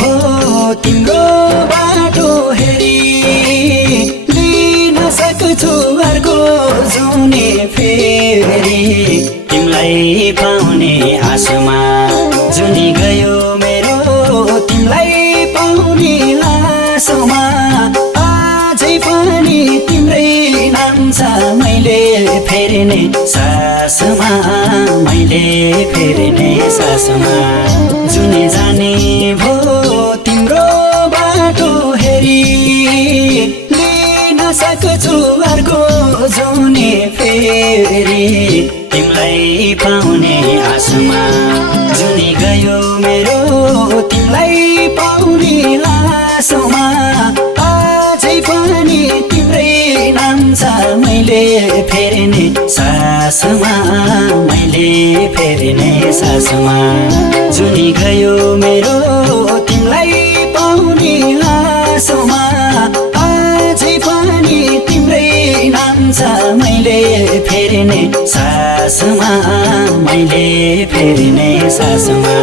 भो तिम्रो बाटो हेरी लिन सक्छु अर्को जुने फेरि तिमीलाई पाउने आशमा जुनी गयो मेरो तिमीलाई पाउने आशमा अझै पनि तिम्रै नाम छ मैले फेरिने सासमा मैले फेरिने सासमा जुनी जाने भो तिम्रो बाटो हेरी लिन सक्छु अर्को जुने फेरि तिमीलाई पाउने आशमा जुनी गयो मेरो तिमीलाई पाउने आशमा अझै पनि तिम्रै नाम छ मैले फेरिने सासमा मैले फेरिने सासमा जुनी गयो मेरो तिमीलाई पाउने आशमा अझै पनि तिम्रै नाम छ मैले फेरिने सासमा मैले फेरिने सासमा